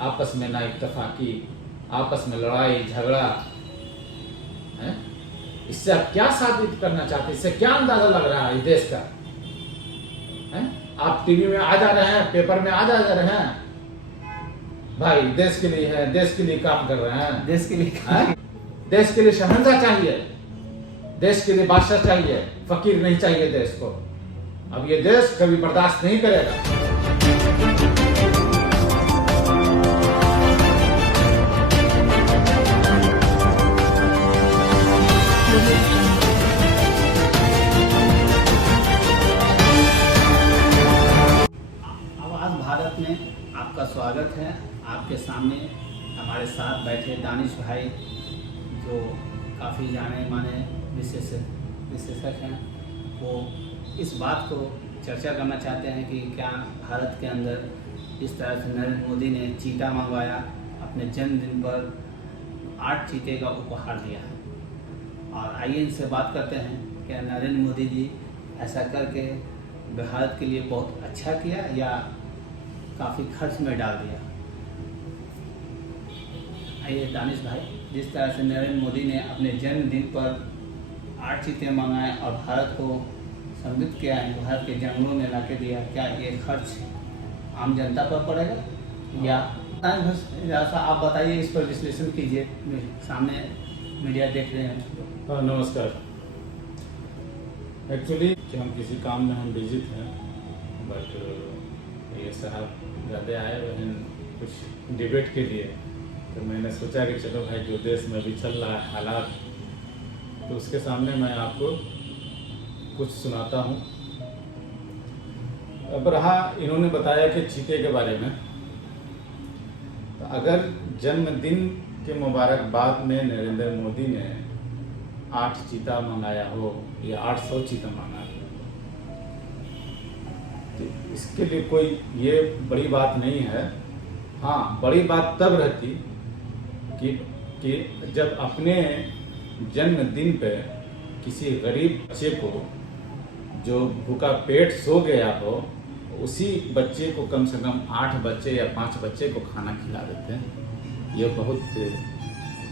आपस में ना इत्तेफाकी, आपस में लड़ाई झगड़ा है। इससे आप क्या साबित करना चाहते हैं? इससे क्या अंदाजा लग रहा है देश का है? आप टीवी में आ जा रहे हैं, पेपर में आ जा रहे हैं, भाई देश के लिए है, देश के लिए काम कर रहे हैं, देश के लिए है? देश के लिए शहंशाह चाहिए, देश के लिए बादशाह चाहिए, फकीर नहीं चाहिए देश को। अब ये देश कभी बर्दाश्त नहीं करेगा। आवाज भारत में आपका स्वागत है। आपके सामने हमारे साथ बैठे दानिश भाई, जो काफ़ी जाने माने विशेषज्ञ हैं, वो इस बात को चर्चा करना चाहते हैं कि क्या भारत के अंदर जिस तरह से नरेंद्र मोदी ने चीता मंगवाया, अपने जन्मदिन पर 8 चीते का उपहार दिया है। और आइए इनसे बात करते हैं, क्या नरेंद्र मोदी जी ऐसा करके भारत के लिए बहुत अच्छा किया या काफ़ी खर्च में डाल दिया। आइए दानिश भाई, जिस तरह से नरेंद्र मोदी ने अपने जन्मदिन पर 8 चीते मंगाए और भारत को समृद्ध किया है, भारत के जंगलों में ला के दिया, क्या ये खर्च आम जनता पर पड़ेगा या सा आप बताइए, इस पर विश्लेषण कीजिए। सामने मीडिया देख रहे हैं। नमस्कार। एक्चुअली कि हम किसी काम में हम बिजी थे, बट ये साहब ज़्यादा आए हुए कुछ डिबेट के लिए, तो मैंने सोचा कि चलो भाई जो देश में अभी चल रहा है हालात, तो उसके सामने मैं आपको कुछ सुनाता हूँ। अब रहा, इन्होंने बताया कि चीते के बारे में, तो अगर जन्मदिन के मुबारकबाद में नरेंद्र मोदी ने 8 चीता मंगाया हो या 800 चीता मंगाया हो, तो इसके लिए कोई ये बड़ी बात नहीं है। हाँ, बड़ी बात तब रहती कि जब अपने जन्मदिन पे किसी गरीब बच्चे को जो भूखा पेट सो गया हो, उसी बच्चे को कम से कम 8 बच्चे या 5 बच्चे को खाना खिला देते हैं। ये बहुत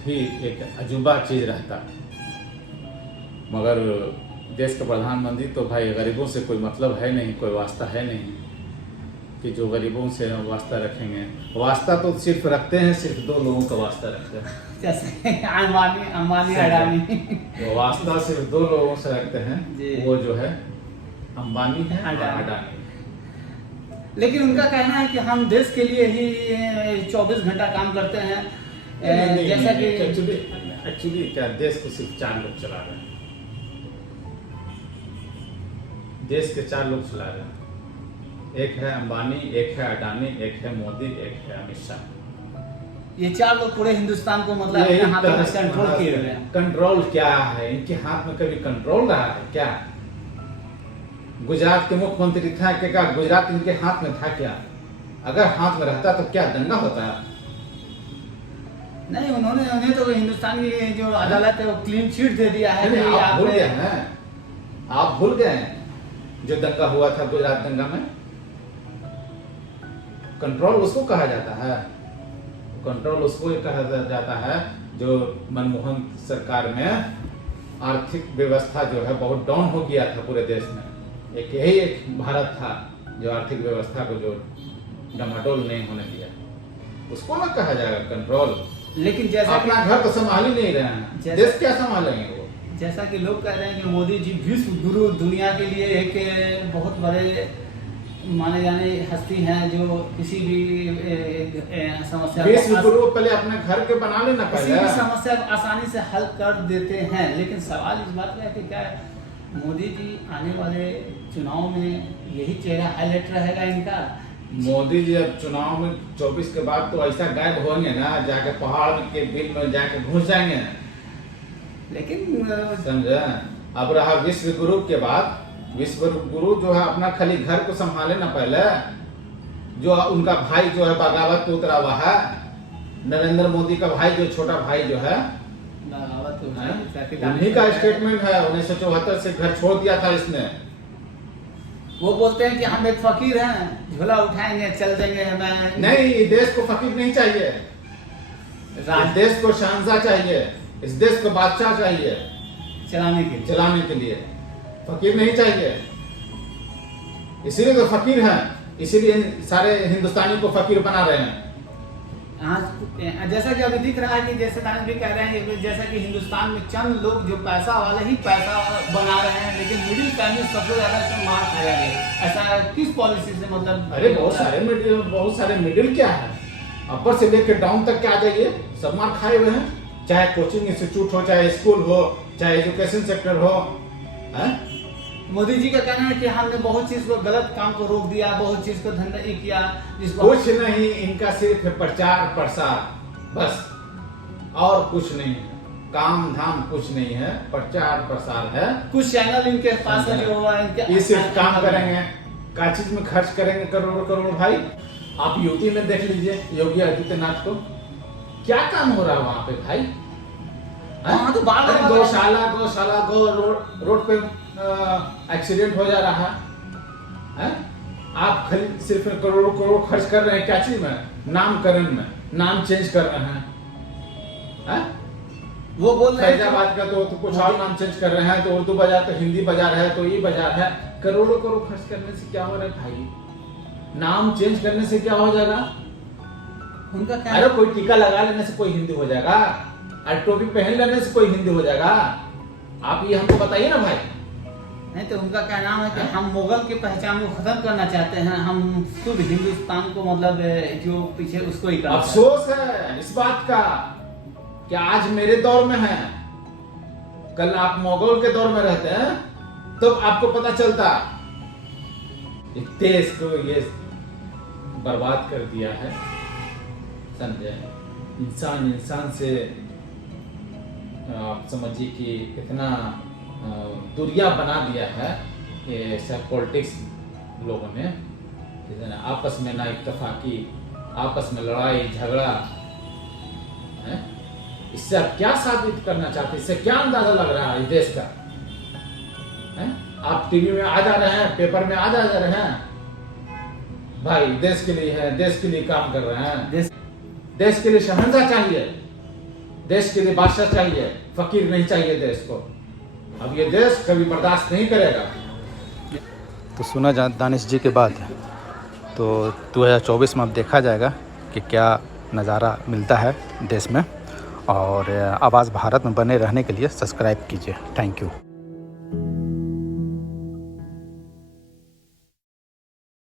ही एक अजूबा चीज़ रहता है। मगर देश का प्रधानमंत्री तो भाई गरीबों से कोई मतलब है नहीं, कोई वास्ता है नहीं कि जो गरीबों से वास्ता रखेंगे। वास्ता तो सिर्फ रखते हैं, सिर्फ 2 लोगों का वास्ता रखते हैं, जैसे अंबानी अडानी। तो वास्ता सिर्फ 2 लोगों से रखते हैं, वो जो है अंबानी है और अडानी। लेकिन उनका कहना है कि हम देश के लिए ही 24 घंटा काम करते हैं। जैसा कि एक्चुअली क्या देश को सिर्फ 4 लोग चला रहे हैं, देश के 4 लोग चला रहे हैं। एक है अंबानी, एक है अडानी, एक है मोदी, एक है अमित शाह। ये 4 लोग पूरे हिंदुस्तान को मतलब अपने हाथ में कंट्रोल किए हुए हैं। कंट्रोल क्या है इनके हाथ में? कभी कंट्रोल रहा है क्या? गुजरात के मुख्यमंत्री था क्या गुजरात इनके हाथ में था क्या? अगर हाथ में रहता तो क्या दंगा होता? नहीं, उन्हें तो हिंदुस्तान की जो अदालत है वो क्लीन चिट दे दिया है। आप भूल गए हैं, आप भूल गए जो दंगा हुआ था गुजरात दंगा में। कंट्रोल उसको कहा जाता है, कंट्रोल उसको कहा जाता है जो मनमोहन सरकार में आर्थिक व्यवस्था जो है बहुत डाउन हो गया था पूरे देश में। एक यही एक भारत था जो आर्थिक व्यवस्था को जो डमाडोल नहीं होने दिया, उसको ना कहा जाएगा कंट्रोल। लेकिन जैसा अपना घर तो संभाल ही नहीं रहे हैं, देश क्या संभालेंगे वो? जैसा कि लोग कह रहे हैं कि मोदी जी विश्व गुरु, दुनिया के लिए एक बहुत बड़े माने जाने हस्ती हैं, जो किसी भी समस्या विश्व गुरु पहले अपने घर के बना लेना, किसी भी समस्या को आसानी से हल कर देते हैं। लेकिन सवाल इस बात का है कि क्या मोदी जी आने वाले चुनाव में यही चेहरा हाईलाइट रहेगा इनका? मोदी जी अब चुनाव में 24 के बाद तो ऐसा गायब होंगे ना, जाके पहाड़ के बिल में जाके घुस जाएंगे। लेकिन समझे? अब रहा विश्व गुरु के बाद, विश्व गुरु जो है अपना खाली घर को संभाले ना पहले। जो उनका भाई जो है बगावत पे उतरा हुआ है, नरेंद्र मोदी का भाई जो छोटा भाई जो है, उन्हीं का स्टेटमेंट है। 1974 से घर छोड़ दिया था इसने, वो बोलते हैं कि हम एक फकीर हैं, झोला उठाएंगे चल देंगे हमें। नहीं, इस देश को फकीर नहीं चाहिए, इस देश को शहंशाह चाहिए, इस देश को बादशाह चाहिए चलाने के लिए, फकीर नहीं चाहिए। इसीलिए तो फकीर हैं, इसीलिए सारे हिंदुस्तानी को फकीर बना रहे हैं। जैसा कि अभी दिख रहा है कि जैसे दानिश भी कह रहे हैं कि जैसा कि हिंदुस्तान में चंद लोग जो पैसा वाले ही पैसा बना रहे हैं, लेकिन मिडिल फैमिली सबसे ज्यादा इसमें मार खाया गया। ऐसा किस पॉलिसी से, मतलब? अरे बहुत सारे मिडिल क्या है, अपर से लेकर डाउन तक क्या आ जाइए, सब मार खाए हुए हैं। चाहे कोचिंग इंस्टीट्यूट हो, चाहे स्कूल हो, चाहे एजुकेशन सेक्टर हो। मोदी जी का कहना है कि हमने बहुत चीज को, गलत काम को रोक दिया, बहुत चीज को धंधा किया, जिसको कुछ नहीं, इनका सिर्फ प्रचार प्रसार बस, और कुछ नहीं, काम धाम कुछ नहीं है, प्रचार प्रसार है। कुछ चैनल इनके पास है जो ये सिर्फ काम करेंगे, क्या चीज में खर्च करेंगे करोड़ों करोड़। भाई आप यूपी में देख लीजिए योगी आदित्यनाथ को, क्या काम हो रहा है वहां पे भाई? तो गौशाला रोड पे एक्सीडेंट हो जा रहा है। आप सिर्फ करोड़ों करोड़ खर्च कर रहे हैं क्या चीज में? नामकरण में, नाम चेंज कर रहे हैं। वो बोल रहे हैं फैजाबाद का तो कुछ और नाम चेंज कर रहे हैं, तो उर्दू बाजार तो हिंदी बाजार है, तो ये बाजार है। करोड़ों करोड़ खर्च करने से क्या हो रहा है भाई? नाम चेंज करने से क्या हो जाएगा? उनका क्या? अरे कोई टीका लगा लेने से कोई हिंदी हो जाएगा, अरे टोपी पहन लेने से कोई हिंदी हो जाएगा? आप ये हमको बताइए ना भाई। नहीं तो उनका क्या नाम है कि हम मुगल की पहचान को खत्म करना चाहते हैं, हम शुद्ध हिंदुस्तान को, मतलब जो पीछे उसको ही करना। अफसोस है इस बात का कि आज मेरे दौर में है, कल आप मुगल के दौर में रहते हैं तो आपको पता चलता। देश को ये बर्बाद कर दिया है, समझे? इंसान से आप समझिए कि इतना दूरिया बना दिया है ये सब पॉलिटिक्स लोगों ने। आपस में ना इत्तेफाकी, आपस में लड़ाई झगड़ा है। इससे आप क्या साबित करना चाहते हैं? इससे क्या अंदाजा लग रहा है इस देश का? है? आप टीवी में आ जा रहे हैं, पेपर में आ जा रहे हैं, भाई देश के लिए है, देश के लिए काम कर रहे हैं। देश के लिए शहंशाह चाहिए, देश के लिए बादशाह चाहिए, फकीर नहीं चाहिए देश को। अब ये देश कभी बर्दाश्त नहीं करेगा। तो सुना दानिश जी के बाद तो 2024 में अब देखा जाएगा कि क्या नज़ारा मिलता है देश में। और आवाज़ भारत में बने रहने के लिए सब्सक्राइब कीजिए। Thank you.